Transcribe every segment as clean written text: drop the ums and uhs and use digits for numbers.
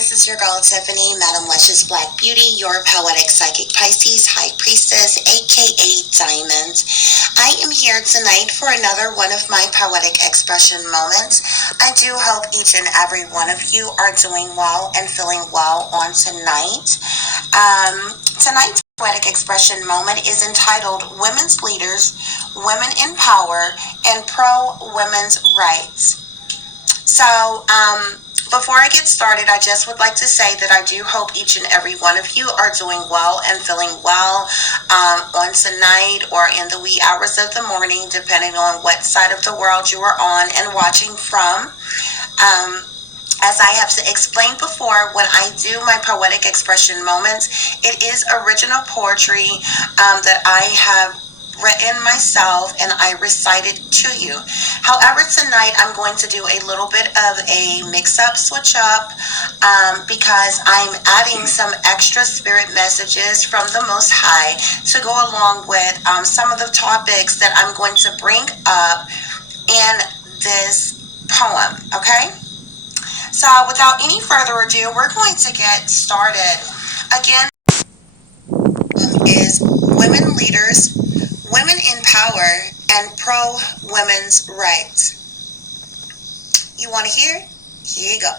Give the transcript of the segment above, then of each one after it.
this is your girl Tiffany, Madam Luscious Black Beauty, your poetic psychic Pisces, High Priestess, aka Diamond. I am here tonight for another one of my poetic expression moments. I do hope each and every one of you are doing well and feeling well on tonight. Tonight's poetic expression moment is entitled Women's Leaders, Women in Power, and Pro-Women's Rights. So, before I get started, I just would like to say that I do hope each and every one of you are doing well and feeling well on tonight or in the wee hours of the morning, depending on what side of the world you are on and watching from. As I have explained before, when I do my poetic expression moments, it is original poetry that I have written myself and I recite it to you. However, tonight I'm going to do a little bit of a mix-up, switch up, because I'm adding some extra spirit messages from the Most High to go along with some of the topics that I'm going to bring up in this poem, okay? So without any further ado, we're going to get started. Again, is Women Leaders, Women in Power, and Pro-Women's Rights. You want to hear? Here you go.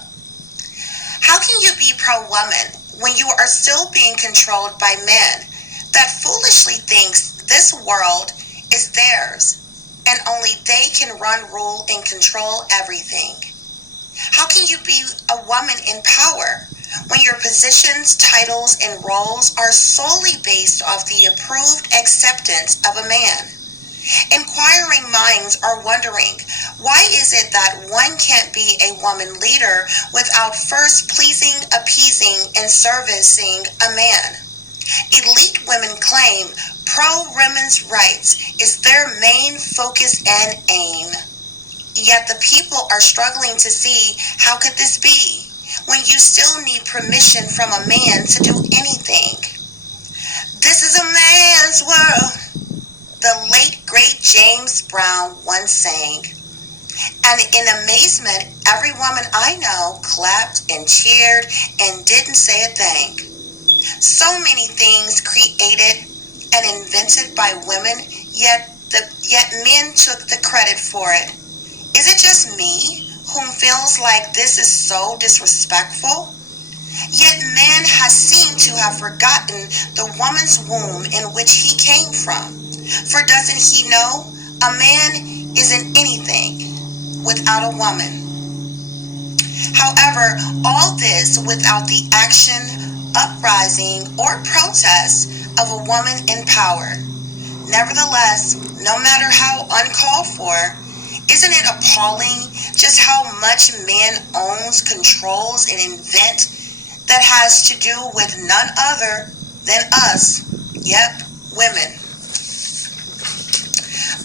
How can you be pro-woman when you are still being controlled by men that foolishly thinks this world is theirs and only they can run, rule, and control everything? How can you be a woman in power when your positions, titles, and roles are solely based off the approved acceptance of a man? Inquiring minds are wondering, why is it that one can't be a woman leader without first pleasing, appeasing, and servicing a man? Elite women claim pro-women's rights is their main focus and aim. Yet the people are struggling to see, how could this be when you still need permission from a man to do anything? This is a man's world, the late great James Brown once sang. And in amazement, every woman I know clapped and cheered and didn't say a thing. So many things created and invented by women, yet men took the credit for it. Is it just me whom feels like this is so disrespectful? Yet man has seemed to have forgotten the woman's womb in which he came from. For doesn't he know a man isn't anything without a woman? However, all this without the action, uprising, or protest of a woman in power. Nevertheless, no matter how uncalled for, isn't it appalling just how much man owns, controls, and invents that has to do with none other than us, yep, women?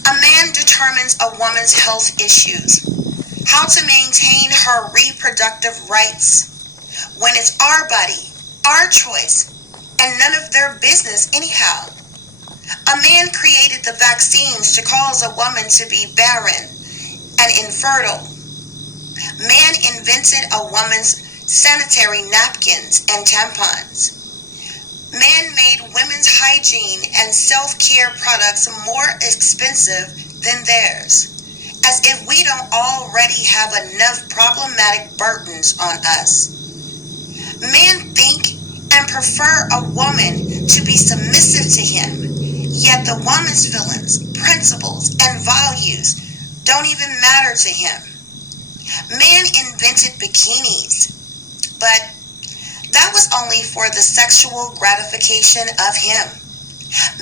A man determines a woman's health issues, how to maintain her reproductive rights, when it's our body, our choice, and none of their business anyhow. A man created the vaccines to cause a woman to be barren and infertile. Man invented a woman's sanitary napkins and tampons. Man made women's hygiene and self-care products more expensive than theirs, as if we don't already have enough problematic burdens on us. Men think and prefer a woman to be submissive to him, yet the woman's feelings, principles, and values don't even matter to him. Man invented bikinis, but that was only for the sexual gratification of him.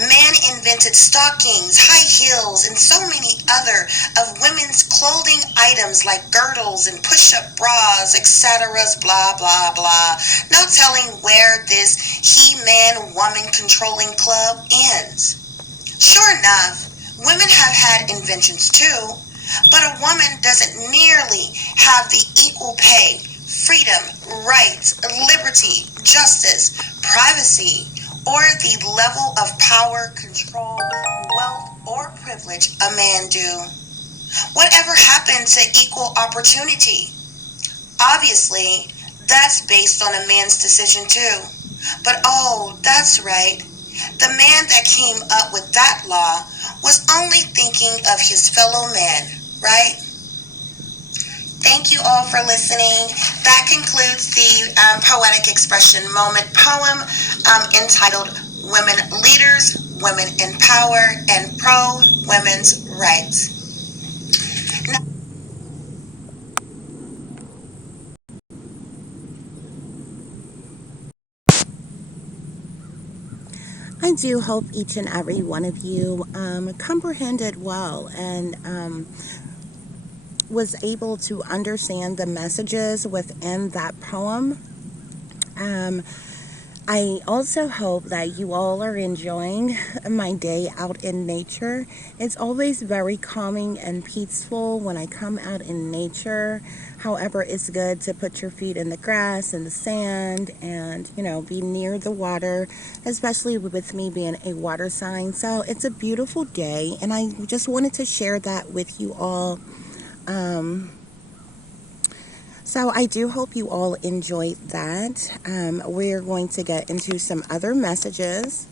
Man invented stockings, high heels, and so many other of women's clothing items like girdles and push-up bras, etc., blah, blah, blah. No telling where this he-man-woman controlling club ends. Sure enough, women have had inventions too, but a woman doesn't nearly have the equal pay, freedom, rights, liberty, justice, privacy, or the level of power, control, wealth, or privilege a man do. Whatever happened to equal opportunity? Obviously, That's based on a man's decision too. But oh, that's right. The man that came up with that law was only thinking of his fellow men, right? Thank you all for listening. That concludes the Poetic Expression Moment poem entitled Women Leaders, Women in Power, and Pro Women's Rights. Now, I do hope each and every one of you comprehended well and was able to understand the messages within that poem. Um, I also hope that you all are enjoying my day out in nature. It's always very calming and peaceful when I come out in nature. However, it's good to put your feet in the grass and the sand and, be near the water, especially with me being a water sign. So it's a beautiful day, and I just wanted to share that with you all. So I do hope you all enjoyed that. We're going to get into some other messages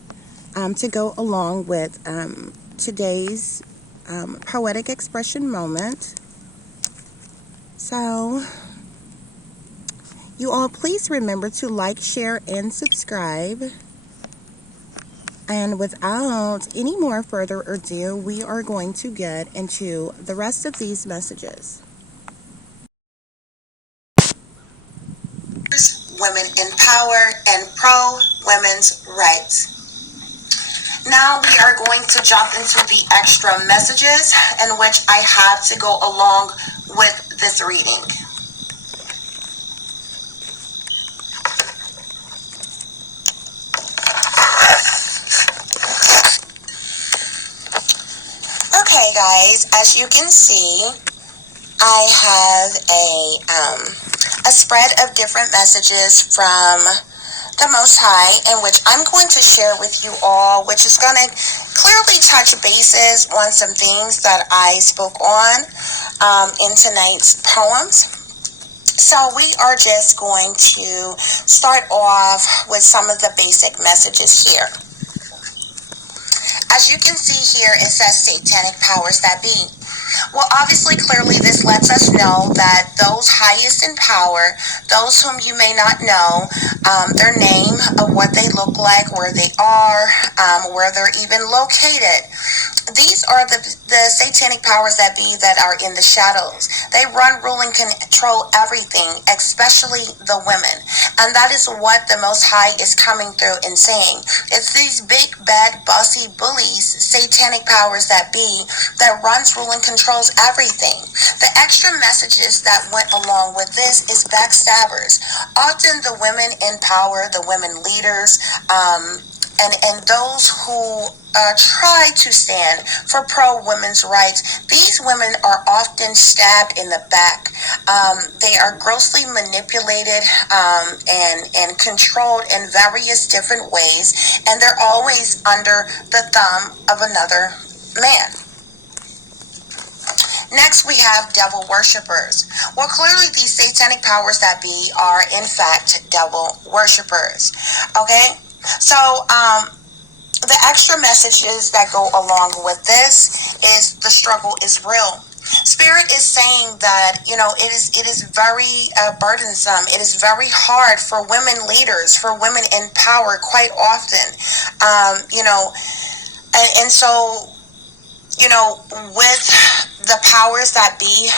to go along with today's poetic expression moment. So you all please remember to like, share, and subscribe. And without any more further ado, we are going to get into the rest of these messages. women in power, and pro women's rights. Now we are going to jump into the extra messages in which I have to go along with this reading. Okay, guys, as you can see, I have a spread of different messages from the Most High, in which I'm going to share with you all, which is going to clearly touch bases on some things that I spoke on in tonight's poems. So we are just going to start off with some of the basic messages here. As you can see here, it says satanic powers that be. Well, obviously, clearly, this lets us know that those highest in power, those whom you may not know, their name, what they look like, where they are, where they're even located. These are the satanic powers that be that are in the shadows. They run, rule, and control everything, especially the women. And that is what the Most High is coming through and saying. It's these big, bad, bossy bullies, satanic powers that be, that runs, rule, and controls everything. The extra messages that went along with this is backstabbers. Often the women in power, the women leaders, and those who try to stand for pro-women's rights, these women are often stabbed in the back. They are grossly manipulated and controlled in various different ways, and they're always under the thumb of another man. Next, we have devil worshippers. Well, clearly these satanic powers that be are, in fact, devil worshippers. Okay? So, the extra messages that go along with this is the struggle is real. Spirit is saying that, it is very burdensome. It is very hard for women leaders, for women in power quite often. And so, with the powers that be,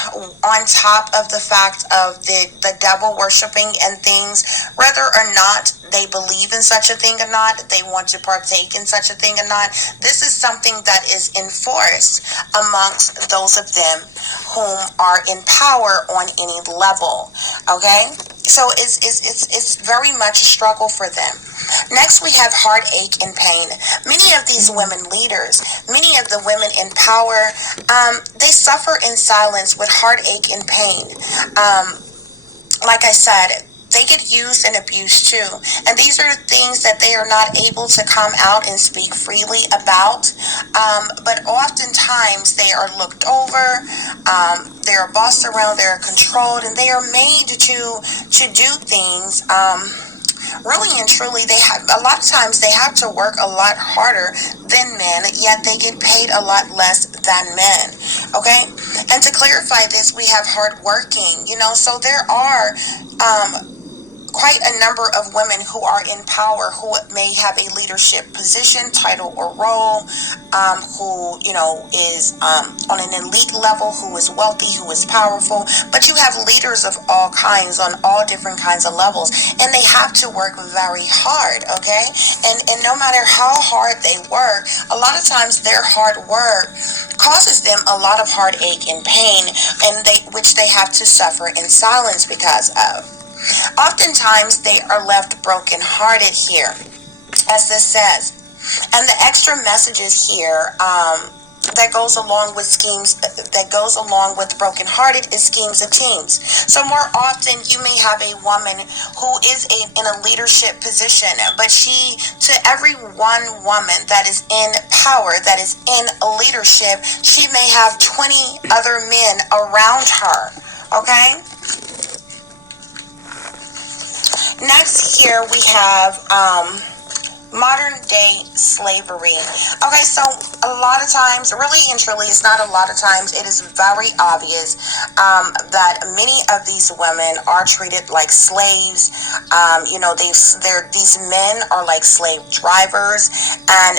on top of the fact of the devil worshiping and things, whether or not they believe in such a thing or not, they want to partake in such a thing or not, this is something that is enforced amongst those of them whom are in power on any level. Okay? So it's very much a struggle for them. Next, we have heartache and pain. Many of these women leaders, many of the women in power, they suffer in silence with heartache and pain. Like I said, they get used and abused too. And these are things that they are not able to come out and speak freely about. But oftentimes they are looked over, they are bossed around, they are controlled, and they are made to do things. Really and truly, they have a lot of times they have to work a lot harder than men, yet they get paid a lot less than men. Okay, and to clarify this, we have hardworking. So there are quite a number of women who are in power, who may have a leadership position, title, or role, who, is on an elite level, who is wealthy, who is powerful. But you have leaders of all kinds on all different kinds of levels, and they have to work very hard, okay? And no matter how hard they work, a lot of times their hard work causes them a lot of heartache and pain, and which they have to suffer in silence because of. Oftentimes, they are left brokenhearted here, as this says. And the extra messages here that goes along with brokenhearted is schemes of teams. So more often, you may have a woman who is in a leadership position, but to every one woman that is in power, that is in leadership, she may have 20 other men around her. Okay? Next here we have modern day slavery. Okay, so a lot of times, really and truly, it's not a lot of times, it is very obvious that many of these women are treated like slaves. These men are like slave drivers, and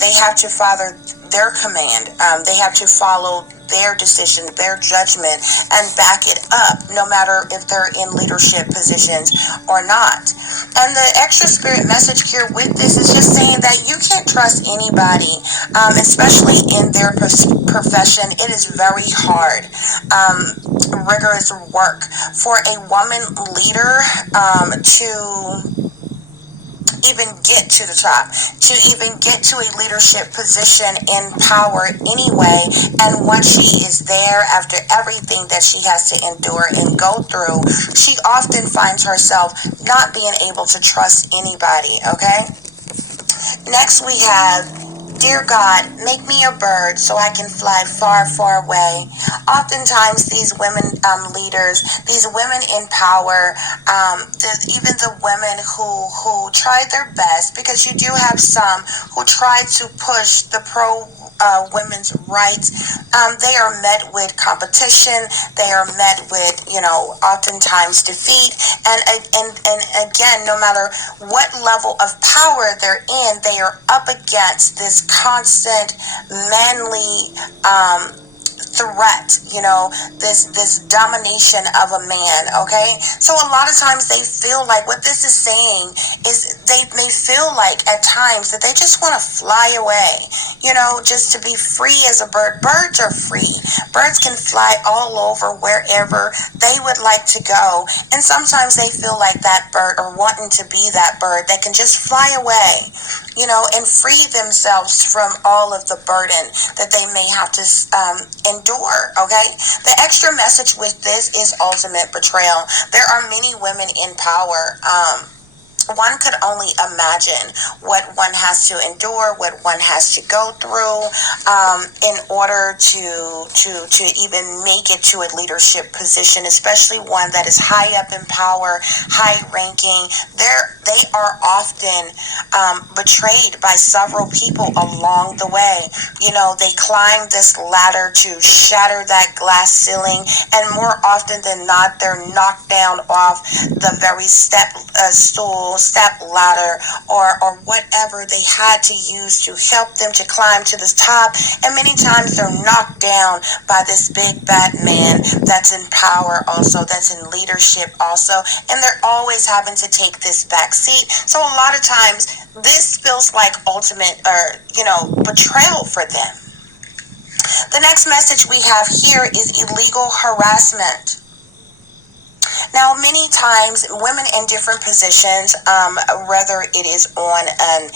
they have to follow their command. They have to follow their decision, their judgment, and back it up, no matter if they're in leadership positions or not. And the extra spirit message here with this is just saying that you can't trust anybody, especially in their profession. It is very hard, rigorous work for a woman leader to even get to the top, to even get to a leadership position in power anyway. And once she is there, after everything that she has to endure and go through, she often finds herself not being able to trust anybody, okay? Next we have, dear God, make me a bird so I can fly far, far away. Oftentimes, these women leaders, these women in power, even the women who try their best, because you do have some who try to push the pro women's rights, they are met with competition. They are met with, oftentimes defeat. And again, no matter what level of power they're in, they are up against this constant manly threat, this domination of a man, okay? So a lot of times they feel like, what this is saying is, they may feel like at times that they just want to fly away, just to be free as a bird. Birds are free. Birds can fly all over wherever they would like to go. And sometimes they feel like that bird, or wanting to be that bird, that can just fly away, and free themselves from all of the burden that they may have to endure, okay? The extra message with this is ultimate betrayal. There are many women in power. One could only imagine what one has to endure, what one has to go through in order to even make it to a leadership position, especially one that is high up in power, high ranking. They are often betrayed by several people along the way. They climb this ladder to shatter that glass ceiling, and more often than not, they're knocked down off the very step ladder, or whatever they had to use to help them to climb to the top. And many times they're knocked down by this big bad man that's in power also, that's in leadership also, and they're always having to take this back seat. So a lot of times this feels like ultimate betrayal for them. The next message we have here is illegal harassment. Now, many times, women in different positions, whether it is on an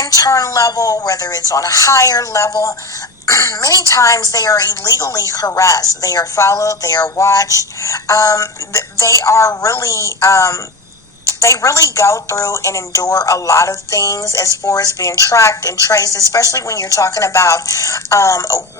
intern level, whether it's on a higher level, many times they are illegally harassed. They are followed. They are watched. They are really they really go through and endure a lot of things as far as being tracked and traced, especially when you're talking about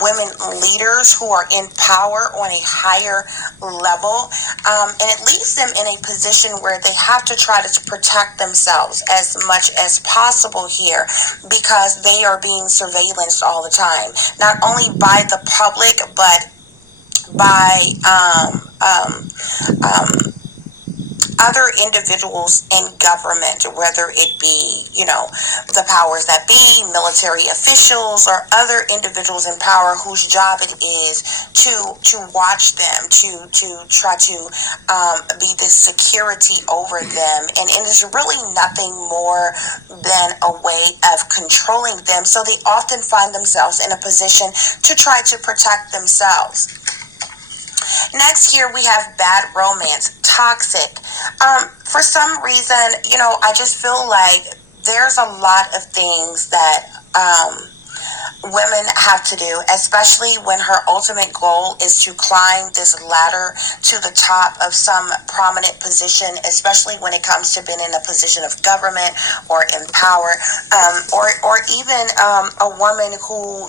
women leaders who are in power on a higher level. And it leaves them in a position where they have to try to protect themselves as much as possible here, because they are being surveillanced all the time, not only by the public, but by other individuals in government, whether it be, the powers that be, military officials, or other individuals in power whose job it is to watch them, to try to be this security over them. And it is really nothing more than a way of controlling them. So they often find themselves in a position to try to protect themselves. Next, here we have bad romance, toxic. For some reason, I just feel like there's a lot of things that women have to do, especially when her ultimate goal is to climb this ladder to the top of some prominent position, especially when it comes to being in a position of government or in power, or even a woman who,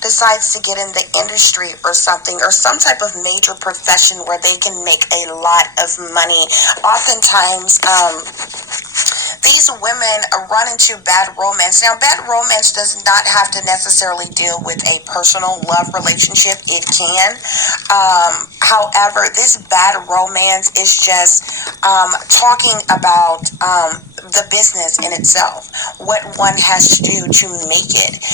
decides to get in the industry or something, or some type of major profession where they can make a lot of money. Oftentimes, these women run into bad romance. Now, bad romance does not have to necessarily deal with a personal love relationship. It can. However, this bad romance is just talking about the business in itself, what one has to do to make it.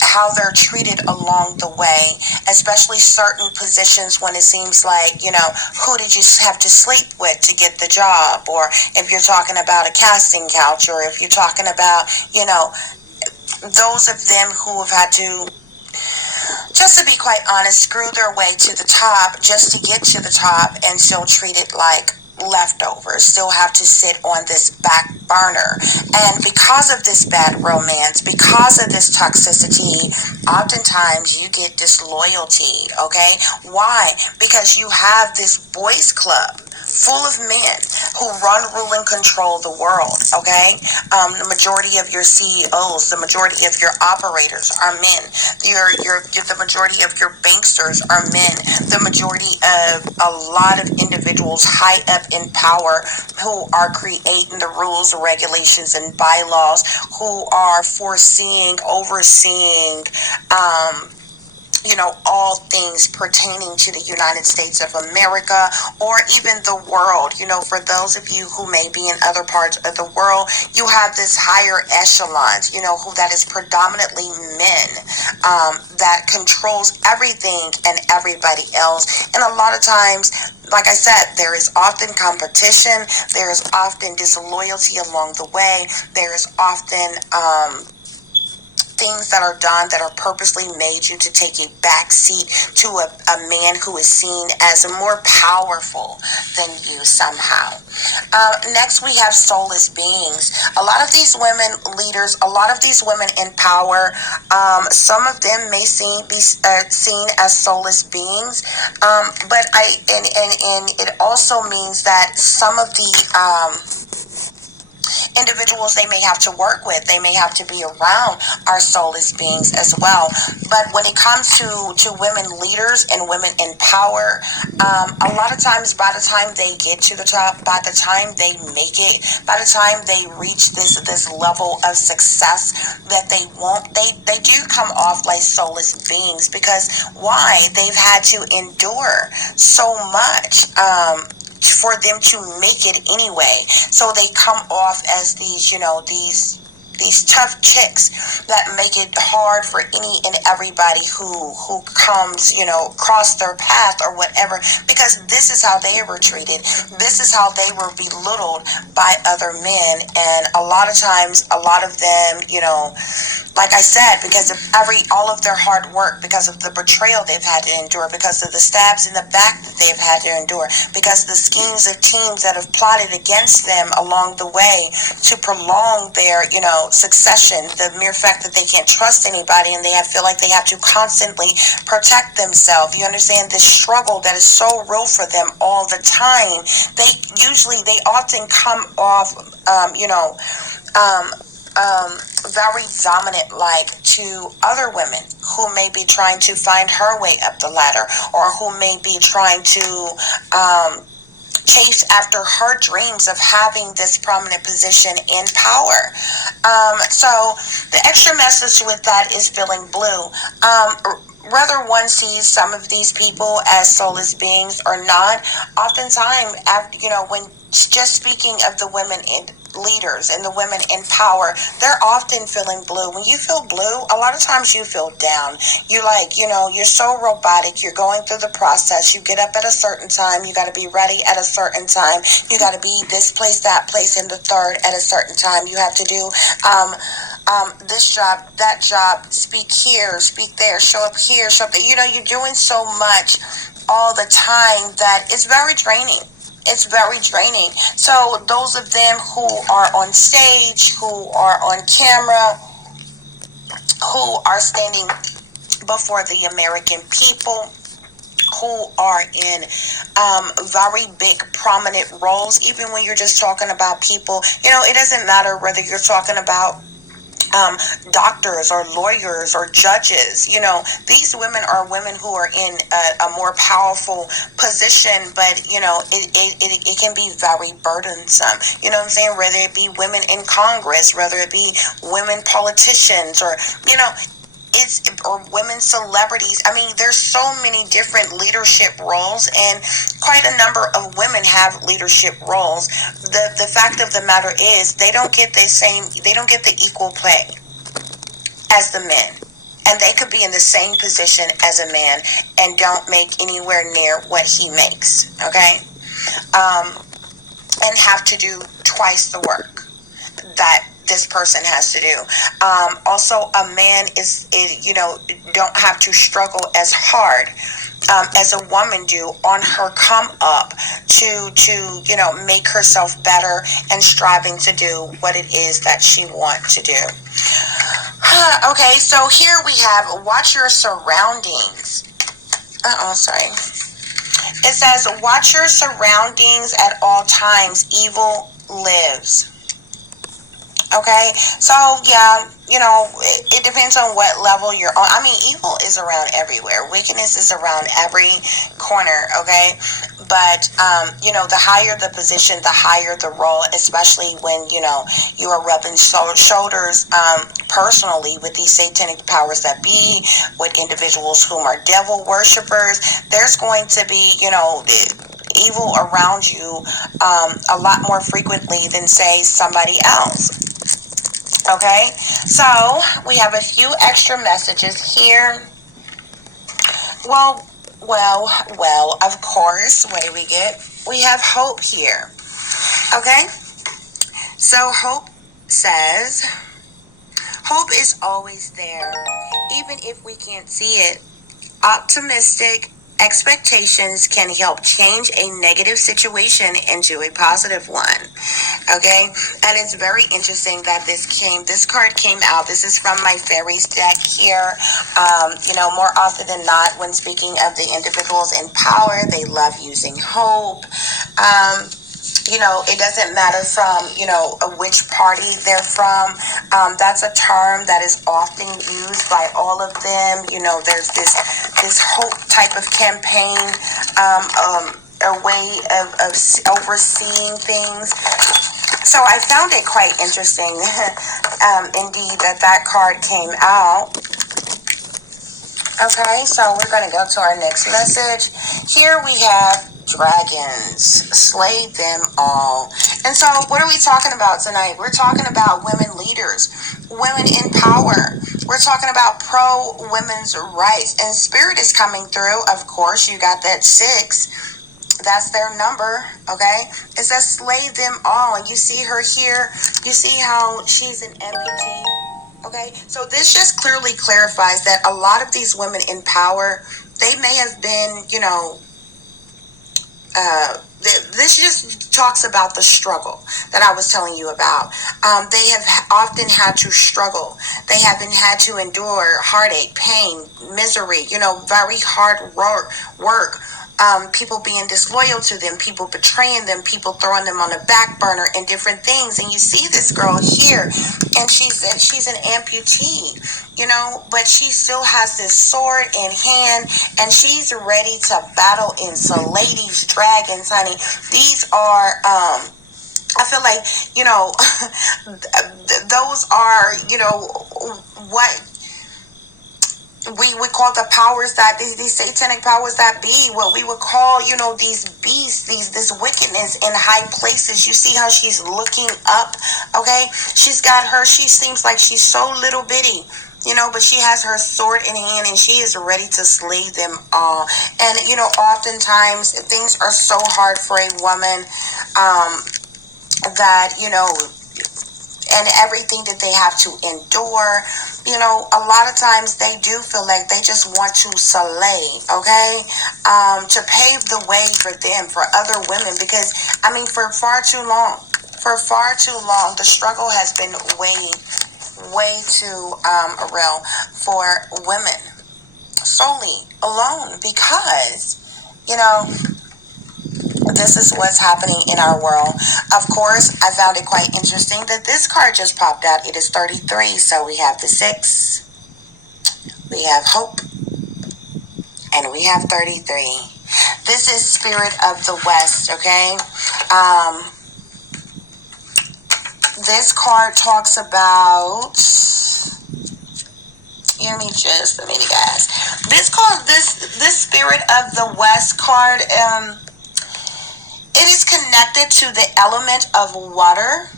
How they're treated along the way, especially certain positions when it seems like, who did you have to sleep with to get the job? Or if you're talking about a casting couch, or if you're talking about, those of them who have had to, just to be quite honest, screw their way to the top just to get to the top and still treat it like leftovers, still have to sit on this back burner. And because of this bad romance, because of this toxicity, oftentimes you get disloyalty. Okay, why? Because you have this boys club full of men who run, rule, and control the world. Okay, the majority of your CEOs, the majority of your operators are men. The majority of your banksters are men. The majority of a lot of individuals high up in power who are creating the rules, regulations, and bylaws, who are foreseeing, overseeing, all things pertaining to the United States of America, or even the world. For those of you who may be in other parts of the world, you have this higher echelons, who that is predominantly men, that controls everything and everybody else. And a lot of times, like I said, there is often competition, there is often disloyalty along the way, there is often things that are done that are purposely made you to take a back seat to a man who is seen as more powerful than you somehow. Next, we have soulless beings. A lot of these women leaders, a lot of these women in power, some of them may be seen as soulless beings, but it also means that some of the individuals they may have to work with, they may have to be around, are soulless beings as well. But when it comes to women leaders and women in power, a lot of times by the time they get to the top, by the time they make it, by the time they reach this level of success that they want, they do come off like soulless beings. Because why? They've had to endure so much for them to make it anyway. So they come off as these, these tough chicks that make it hard for any and everybody who comes, cross their path or whatever, because this is how they were treated. This is how they were belittled by other men. And a lot of times, a lot of them, like I said, because of all of their hard work, because of the betrayal they've had to endure, because of the stabs in the back that they've had to endure, because of the schemes of teams that have plotted against them along the way to prolong their, succession, the mere fact that they can't trust anybody and feel like they have to constantly protect themselves. You understand this struggle that is so real for them all the time. They often come off, um, very dominant like to other women who may be trying to find her way up the ladder, or who may be trying to chase after her dreams of having this prominent position in power. So the extra message with that is feeling blue. Whether one sees some of these people as soulless beings or not, oftentimes, after, when just speaking of the women in leaders and the women in power, they're often feeling blue. When you feel blue, a lot of times you feel down. You're so robotic. You're going through the process. You get up at a certain time. You got to be ready at a certain time. You got to be this place, that place, and the third at a certain time. You have to do this job, that job, speak here, speak there, show up here, show up there. You're doing so much all the time that it's very draining. It's very draining. So those of them who are on stage, who are on camera, who are standing before the American people, who are in very big prominent roles, even when you're just talking about people, it doesn't matter whether you're talking about doctors or lawyers or judges. These women are women who are in a more powerful position, but it can be very burdensome. You know what I'm saying? Whether it be women in Congress, whether it be women politicians, or or women celebrities. I mean, there's so many different leadership roles, and quite a number of women have leadership roles. The fact of the matter is, they don't get the equal play as the men. And they could be in the same position as a man and don't make anywhere near what he makes, okay? And have to do twice the work that this person has to do. Also, a man don't have to struggle as hard as a woman do on her come up to make herself better and striving to do what it is that she wants to do. Okay, so here we have watch your surroundings. Sorry. It says watch your surroundings at all times. Evil lives. Okay, so yeah, it depends on what level you're on. I mean, evil is around everywhere. Wickedness is around every corner, okay? But, the higher the position, the higher the role, especially when, you are rubbing shoulders personally with these satanic powers that be, with individuals whom are devil worshipers. There's going to be, evil around you a lot more frequently than, say, somebody else. Okay, so we have a few extra messages here. Well, of course, what do we get? We have hope here. Okay, so hope says, hope is always there, even if we can't see it. Optimistic expectations can help change a negative situation into a positive one. Okay, and it's very interesting that this card came out. This is from my fairies deck here. More often than not, when speaking of the individuals in power, they love using hope. It doesn't matter from, which party they're from. That's a term that is often used by all of them. There's this hope type of campaign, a way of overseeing things. So I found it quite interesting, indeed, that card came out. Okay, so we're going to go to our next message. Here we have dragons, slay them all. And so what are we talking about tonight? We're talking about women leaders, women in power. We're talking about pro-women's rights. And Spirit is coming through. Of course, you got that 6. That's their number, okay? It says slay them all. And you see her here. You see how she's an amputee. Okay, so this just clearly clarifies that a lot of these women in power, they may have been, this just talks about the struggle that I was telling you about. They have often had to struggle. They have been had to endure heartache, pain, misery, very hard work. People being disloyal to them, people betraying them, people throwing them on the back burner, and different things. And you see this girl here, and she's an amputee, but she still has this sword in hand, and she's ready to battle in ladies, dragons, honey. These are I feel like, those are, what we would call the powers that these satanic powers that be, what we would call, these beasts, this wickedness in high places. You see how she's looking up, okay? She seems like she's so little bitty, but she has her sword in hand, and she is ready to slay them all. And, oftentimes things are so hard for a woman, that, and everything that they have to endure, a lot of times they do feel like they just want to slay, okay? To pave the way for them, for other women, because, for far too long, the struggle has been way too real for women, solely alone, because, this is what's happening in our world. Of course, I found it quite interesting that this card just popped out. It is 33. So we have the 6, we have hope, and we have 33. This is Spirit of the West, okay? This card talks about, give me just a minute, guys. This Spirit of the West card, it is connected to the element of water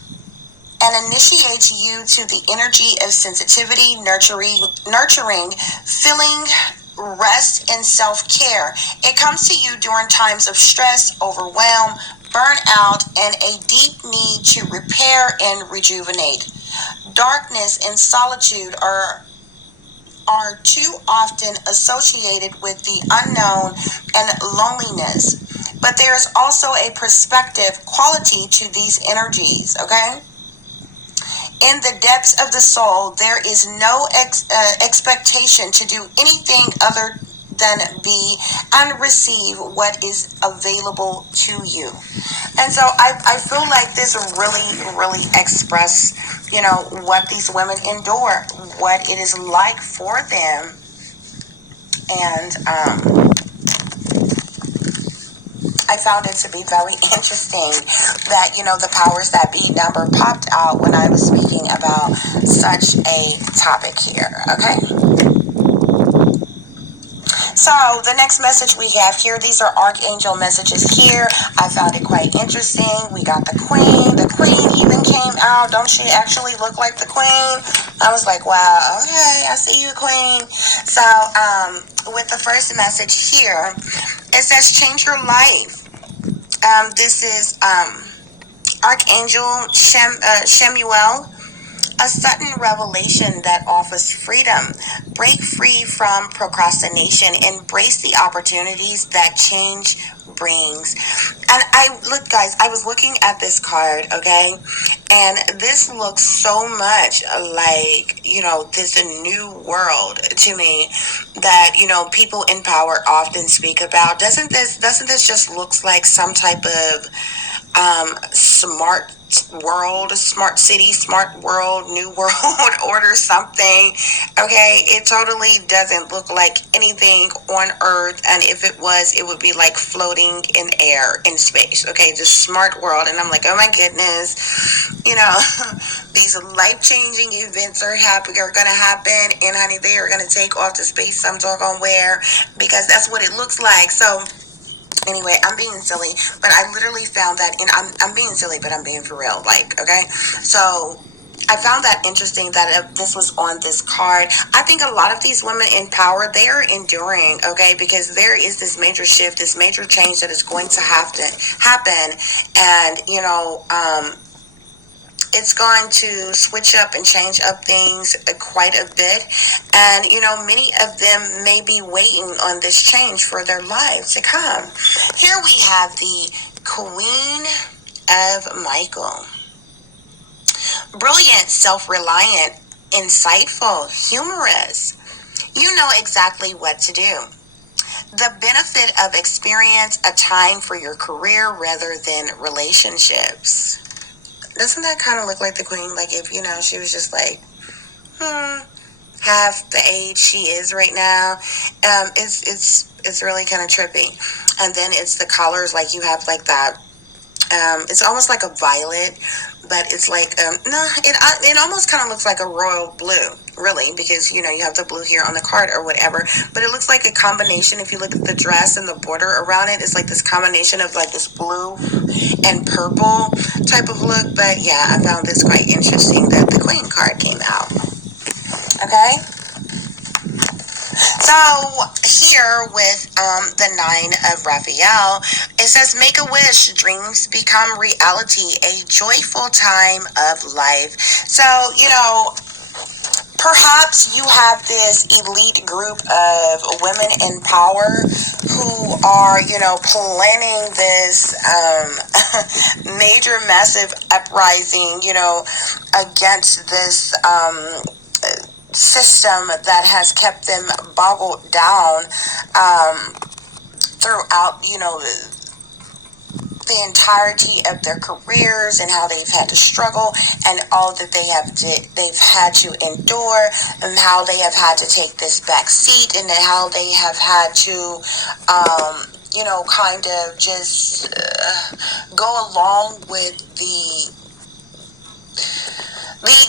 and initiates you to the energy of sensitivity, nurturing, feeling, rest, and self-care. It comes to you during times of stress, overwhelm, burnout, and a deep need to repair and rejuvenate. Darkness and solitude are too often associated with the unknown and loneliness. But there's also a perspective quality to these energies, okay? In the depths of the soul, there is no expectation to do anything other than be and receive what is available to you. And so I feel like this really express, what these women endure, what it is like for them. And I found it to be very interesting that, the powers that be number popped out when I was speaking about such a topic here, okay? So the next message we have here, these are archangel messages here. I found it quite interesting. We got the queen. The queen even came out. Don't she actually look like the queen? I was like, wow, okay, I see you, queen. So with the first message here, it says change your life. This is Archangel Shemuel, a sudden revelation that offers freedom. Break free from procrastination. Embrace the opportunities that change brings. And look, guys, I was looking at this card, okay? And this looks so much like, this new world to me that, people in power often speak about. Doesn't this just looks like some type of smart world, smart city, smart world, new world order, something? Okay, it totally doesn't look like anything on earth, and if it was, it would be like floating in air, in space. Okay, the smart world. And I'm like, oh my goodness, these life-changing events are gonna happen, and honey, they are gonna take off to space some doggone where, because that's what it looks like. So anyway, I'm being silly, but I literally found that, and I'm being silly, but I'm being for real, like, okay? So I found that interesting that this was on this card. I think a lot of these women in power, they are enduring, okay, because there is this major shift, this major change that is going to have to happen, and, it's going to switch up and change up things quite a bit. And, many of them may be waiting on this change for their lives to come. Here we have the Queen of Michael. Brilliant, self reliant, insightful, humorous. You know exactly what to do. The benefit of experience, a time for your career rather than relationships. Doesn't that kind of look like the queen? Like if, she was just like, half the age she is right now. It's really kind of trippy. And then it's the colors, like you have like that. It's almost like a violet, but it's like no, it almost kind of looks like a royal blue, really, because you have the blue here on the card or whatever. But it looks like a combination. If you look at the dress and the border around it, it's like this combination of like this blue and purple type of look. But yeah, I found this quite interesting that the Queen card came out. Okay. So here with the Nine of Raphael, it says, make a wish, dreams become reality, a joyful time of life. So, perhaps you have this elite group of women in power who are, planning this major, massive uprising, against this system that has kept them boggled down throughout, the entirety of their careers and how they've had to struggle and all that they've had to endure and how they have had to take this back seat and how they have had to kind of just go along with the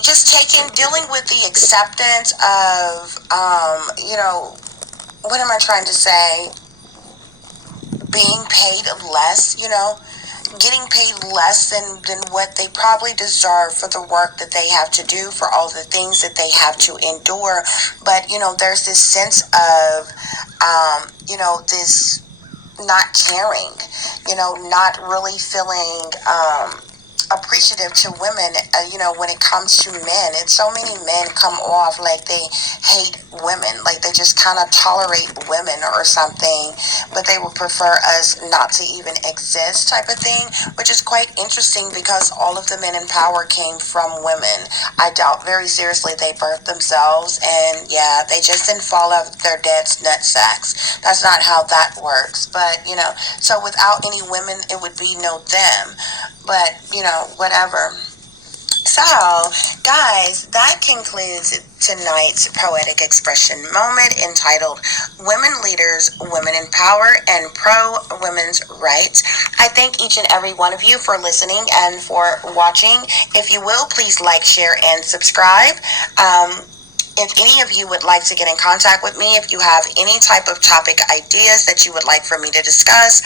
just dealing with the acceptance of what am I trying to say, being paid less, getting paid less than what they probably deserve for the work that they have to do, for all the things that they have to endure. But, there's this sense of, this not caring, not really feeling appreciative to women, when it comes to men. And so many men come off like they hate women, like they just kind of tolerate women or something, but they would prefer us not to even exist type of thing, which is quite interesting because all of the men in power came from women. I doubt very seriously they birthed themselves, and yeah, they just didn't fall out of their dad's nut sacks. That's not how that works. But, so without any women, it would be no them. But, whatever. So, guys, that concludes tonight's poetic expression moment entitled Women Leaders, Women in Power, and Pro Women's Rights. I thank each and every one of you for listening and for watching. If you will, please like, share, and subscribe. If any of you would like to get in contact with me, if you have any type of topic ideas that you would like for me to discuss,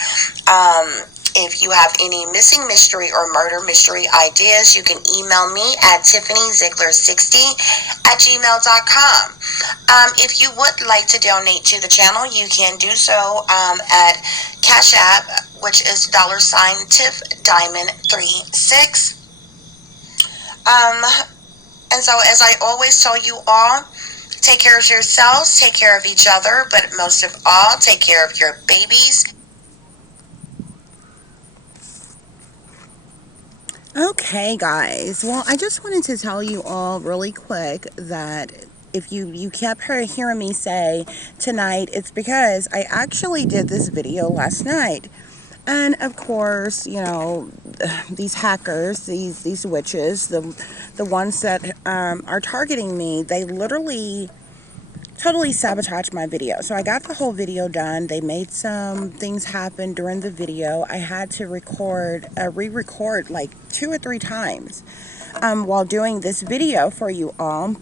if you have any missing mystery or murder mystery ideas, you can email me at tiffanyziegler60@gmail.com. If you would like to donate to the channel, you can do so at Cash App, which is $TiffDiamond36. And so, as I always tell you all, take care of yourselves, take care of each other, but most of all, take care of your babies. Okay, guys. Well, I just wanted to tell you all really quick that if you kept hearing me say tonight, it's because I actually did this video last night. And of course, these hackers, these witches, the ones that are targeting me, they literally totally sabotaged my video. So I got the whole video done. They made some things happen during the video. I had to re-record like 2 or 3 times while doing this video for you all.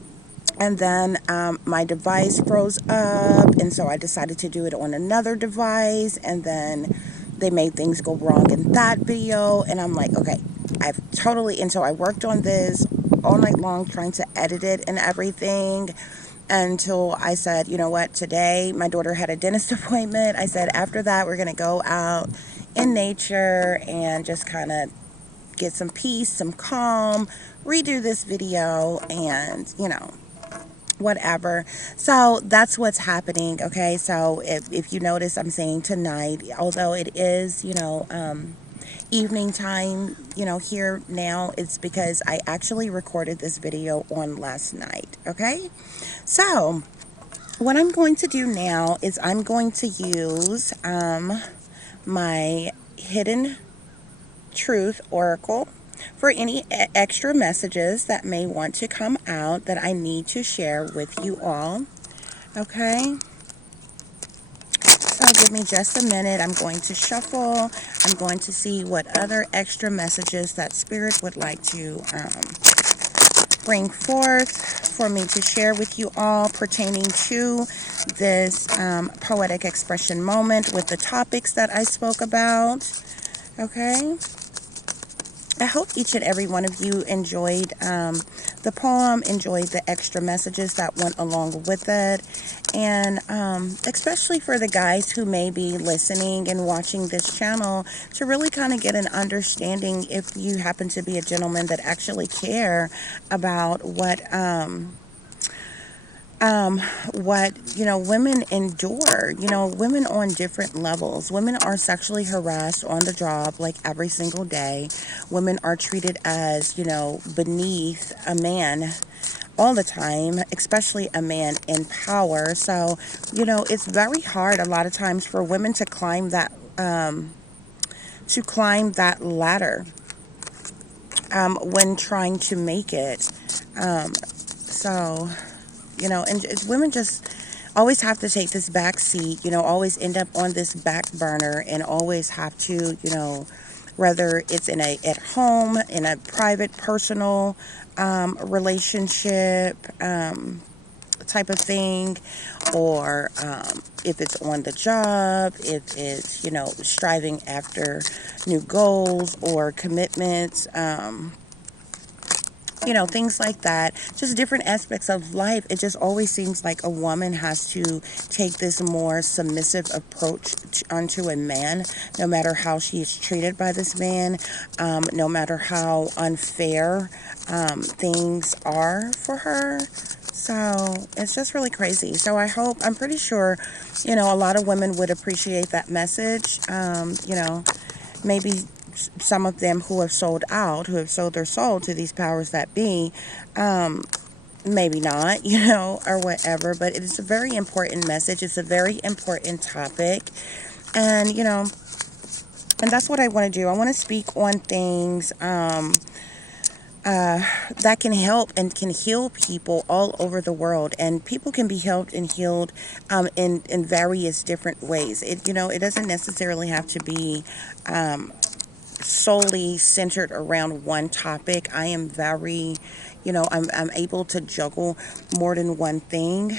And then my device froze up, and so I decided to do it on another device, and then they made things go wrong in that video, and I'm like, okay, and so I worked on this all night long trying to edit it and everything until I said, you know what, today my daughter had a dentist appointment. I said, after that, we're going to go out in nature and just kind of get some peace, some calm, redo this video, and, whatever. So that's what's happening. Okay, so if you notice, I'm saying tonight, although it is evening time, here now, it's because I actually recorded this video on last night. Okay? So, what I'm going to do now is I'm going to use my hidden truth oracle for any extra messages that may want to come out that I need to share with you all. Okay? So give me just a minute. I'm going to shuffle. I'm going to see what other extra messages that Spirit would like to bring forth for me to share with you all pertaining to this poetic expression moment with the topics that I spoke about. Okay? I hope each and every one of you enjoyed the poem, enjoyed the extra messages that went along with it, and especially for the guys who may be listening and watching this channel to really kind of get an understanding if you happen to be a gentleman that actually care about what women endure. Women on different levels. Women are sexually harassed on the job like every single day. Women are treated as beneath a man all the time, especially a man in power. So it's very hard a lot of times for women to climb that ladder when trying to make it. So and women just always have to take this back seat, always end up on this back burner and always have to, whether it's at home, in a private, personal relationship type of thing, or if it's on the job, if it's, striving after new goals or commitments, things like that. Just different aspects of life. It just always seems like a woman has to take this more submissive approach onto a man, no matter how she is treated by this man, no matter how unfair things are for her. So it's just really crazy. So I'm pretty sure, a lot of women would appreciate that message. Maybe some of them who have sold out, who have sold their soul to these powers that be, maybe not, or whatever. But it is a very important message. It's a very important topic. And, and that's what I want to do. I want to speak on things that can help and can heal people all over the world. And people can be helped and healed in various different ways. It doesn't necessarily have to be solely centered around one topic. I am very, I'm able to juggle more than one thing.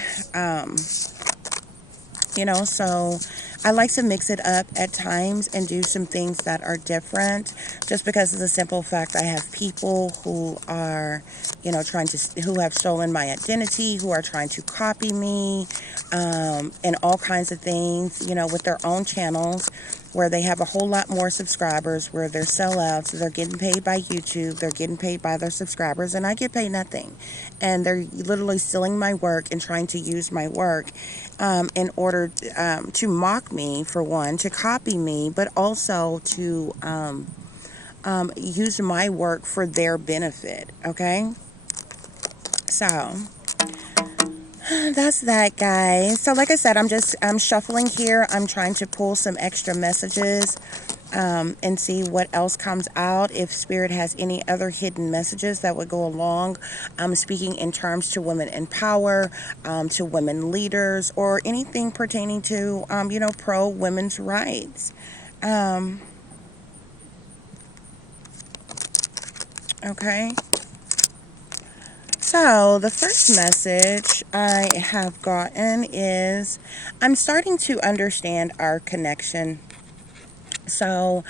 So I like to mix it up at times and do some things that are different just because of the simple fact I have people who are, who have stolen my identity, who are trying to copy me, and all kinds of things, with their own channels where they have a whole lot more subscribers, where they're sellouts, they're getting paid by YouTube, they're getting paid by their subscribers, and I get paid nothing. And they're literally stealing my work and trying to use my work in order to mock me, for one, to copy me, but also to use my work for their benefit. Okay? So that's that, guys. So like I said, I'm shuffling here. I'm trying to pull some extra messages and see what else comes out. If Spirit has any other hidden messages that would go along, speaking in terms to women in power, to women leaders, or anything pertaining to, pro women's rights. Okay. So, the first message I have gotten is I'm starting to understand our connection. So,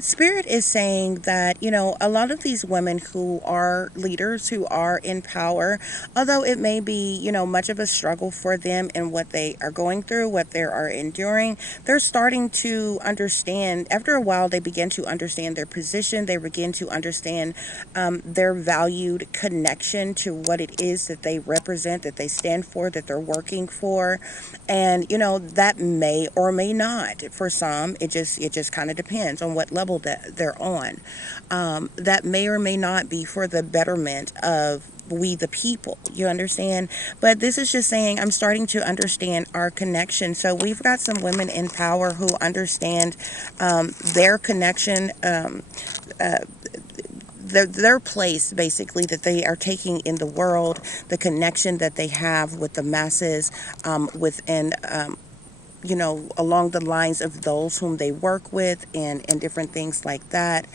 Spirit is saying that, a lot of these women who are leaders, who are in power, although it may be, much of a struggle for them in what they are going through, what they are enduring, they're starting to understand. After a while, they begin to understand their position. They begin to understand their valued connection to what it is that they represent, that they stand for, that they're working for. And, that may or may not. For some, it just kind of depends. depends on what level that they're on. That may or may not be for the betterment of we the people, you understand? But this is just saying I'm starting to understand our connection. So we've got some women in power who understand their connection, their place basically that they are taking in the world, the connection that they have with the masses, within, along the lines of those whom they work with, and different things like that.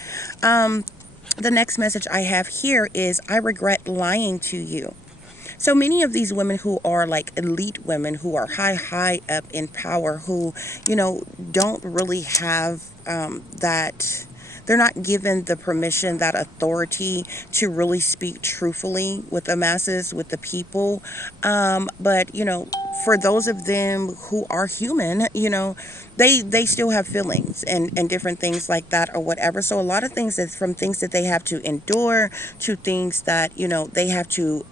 The next message I have here is I regret lying to you. So many of these women who are like elite women, who are high up in power, who, don't really have that. They're not given the permission, that authority to really speak truthfully with the masses, with the people. But, for those of them who are human, they still have feelings and different things like that or whatever. So a lot of things, that from things that they have to endure to things that, they have to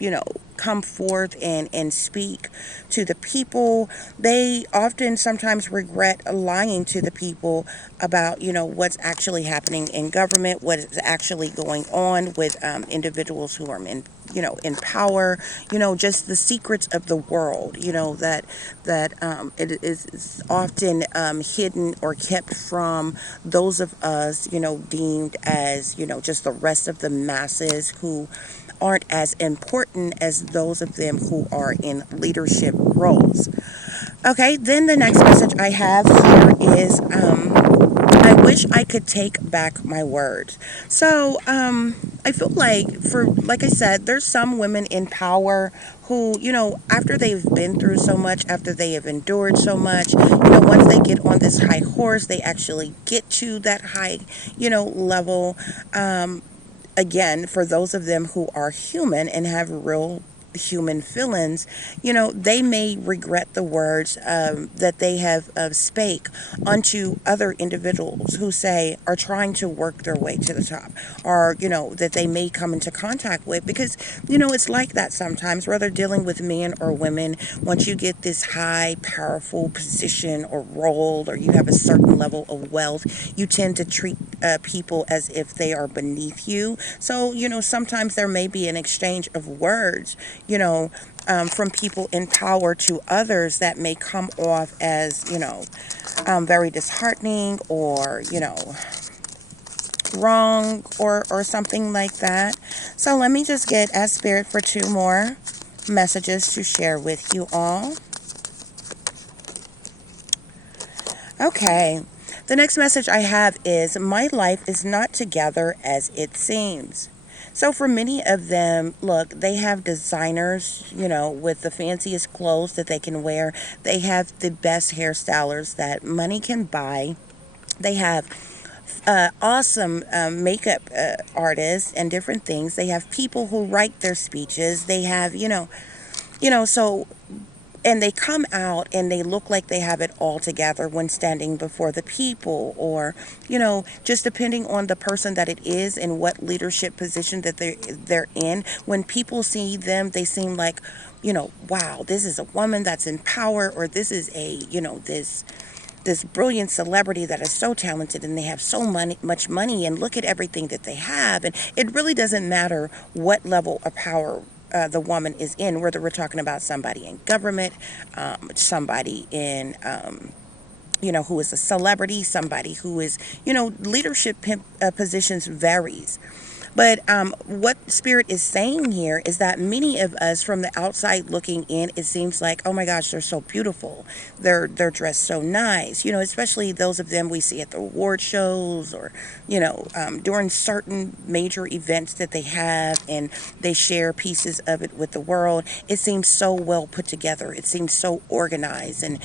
you know come forth and speak to the people. They often sometimes regret lying to the people about, what's actually happening in government, what is actually going on with individuals who are in power, just the secrets of the world, that it is often hidden or kept from those of us, deemed as, just the rest of the masses who aren't as important as those of them who are in leadership roles. Okay, then the next message I have here is I wish I could take back my words. So, I feel like, like I said, there's some women in power who, after they've been through so much, after they have endured so much, once they get on this high horse, they actually get to that high, level. Again, for those of them who are human and have real human feelings, they may regret the words that they have spake onto other individuals who say are trying to work their way to the top, or that they may come into contact with, because it's like that sometimes, whether dealing with men or women. Once you get this high powerful position or role, or you have a certain level of wealth, you tend to treat people as if they are beneath you. So sometimes there may be an exchange of words, from people in power to others, that may come off as, very disheartening, or, wrong, or something like that. So let me just get as spirit for two more messages to share with you all. Okay. The next message I have is my life is not together as it seems. So for many of them, look, they have designers, with the fanciest clothes that they can wear. They have the best hairstylers that money can buy. They have awesome makeup artists and different things. They have people who write their speeches. They have, so, and they come out and they look like they have it all together when standing before the people, or just depending on the person that it is and what leadership position that they're in. When people see them, they seem like, wow, this is a woman that's in power, or this is a, this brilliant celebrity that is so talented, and they have so much money, and look at everything that they have. And it really doesn't matter what level of power the woman is in, whether we're talking about somebody in government, somebody in, who is a celebrity, somebody who is, leadership positions varies. But what Spirit is saying here is that many of us, from the outside looking in, it seems like, oh my gosh, they're so beautiful. They're dressed so nice. Especially those of them we see at the award shows, or during certain major events that they have, and they share pieces of it with the world. It seems so well put together. It seems so organized, and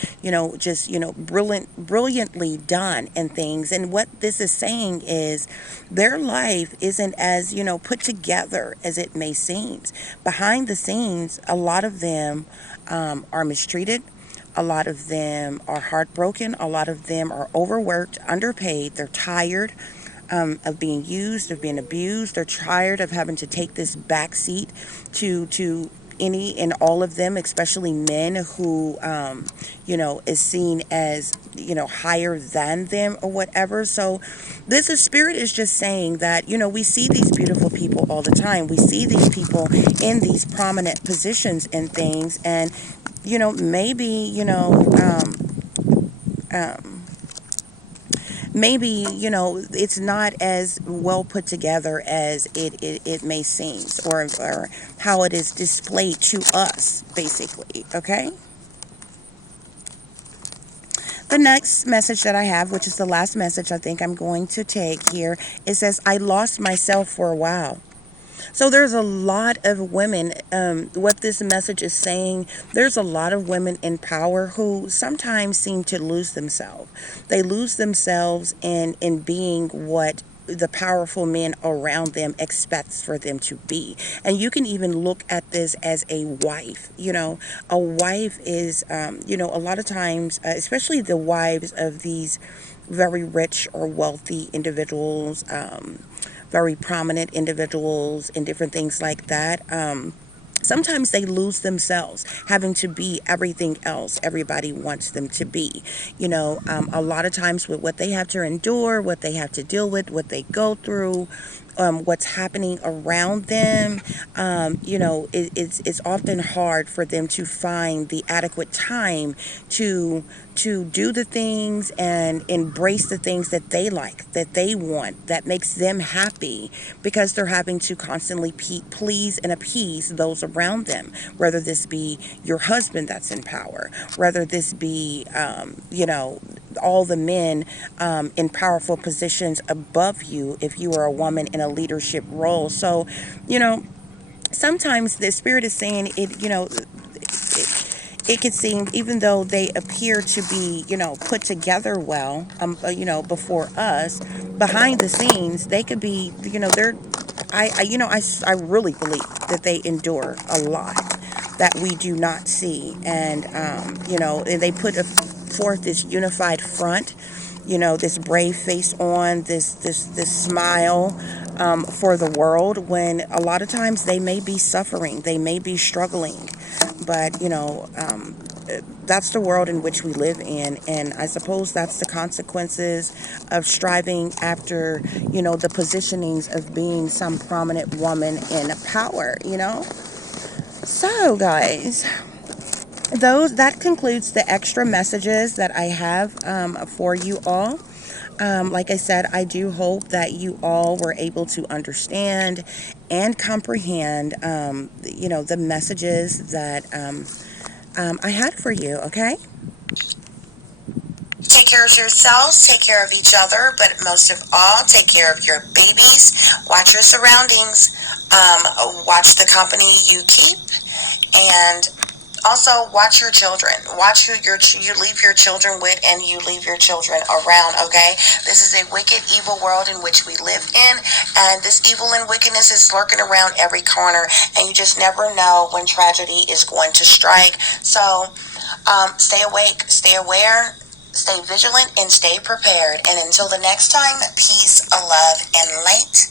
just brilliantly done and things. And what this is saying is their life isn't as put together as it may seem. Behind the scenes, a lot of them are mistreated. A lot of them are heartbroken. A lot of them are overworked, underpaid. They're tired of being used, of being abused. They're tired of having to take this back seat to any and all of them, especially men who, is seen as, higher than them or whatever. So this is spirit is just saying that, we see these beautiful people all the time. We see these people in these prominent positions and things. And, maybe, um, maybe it's not as well put together as it may seem, or how it is displayed to us, basically. Okay, the next message that I have, which is the last message I think I'm going to take here, it says, I lost myself for a while. So there's a lot of women, what this message is saying, there's a lot of women in power who sometimes seem to lose themselves. They lose themselves in being what the powerful men around them expects for them to be. And you can even look at this as a wife. A wife is, a lot of times, especially the wives of these very rich or wealthy individuals, very prominent individuals, and different things like that. Sometimes they lose themselves, having to be everything else everybody wants them to be. A lot of times with what they have to endure, what they have to deal with, what they go through, what's happening around them, it's often hard for them to find the adequate time to do the things and embrace the things that they like, that they want, that makes them happy, because they're having to constantly please and appease those around them, whether this be your husband that's in power, whether this be, all the men in powerful positions above you if you are a woman in a leadership role. So, you know, sometimes the spirit is saying it could seem, even though they appear to be, put together well, before us, behind the scenes, they could be, they're, I really believe that they endure a lot that we do not see. And, and they put forth this unified front, this brave face on, this smile, for the world, when a lot of times they may be suffering, they may be struggling, but that's the world in which we live in, and I suppose that's the consequences of striving after, the positionings of being some prominent woman in power. So, guys, those that concludes the extra messages that I have for you all. Like I said, I do hope that you all were able to understand and comprehend, the messages that I had for you. Okay. Take care of yourselves, take care of each other, but most of all, take care of your babies. Watch your surroundings. Watch the company you keep, and also watch your children. Watch who you leave your children with, and you leave your children around. Okay, this is a wicked, evil world in which we live in, and this evil and wickedness is lurking around every corner, and you just never know when tragedy is going to strike. So, stay awake, stay aware, stay vigilant, and stay prepared. And until the next time, peace, love, and light.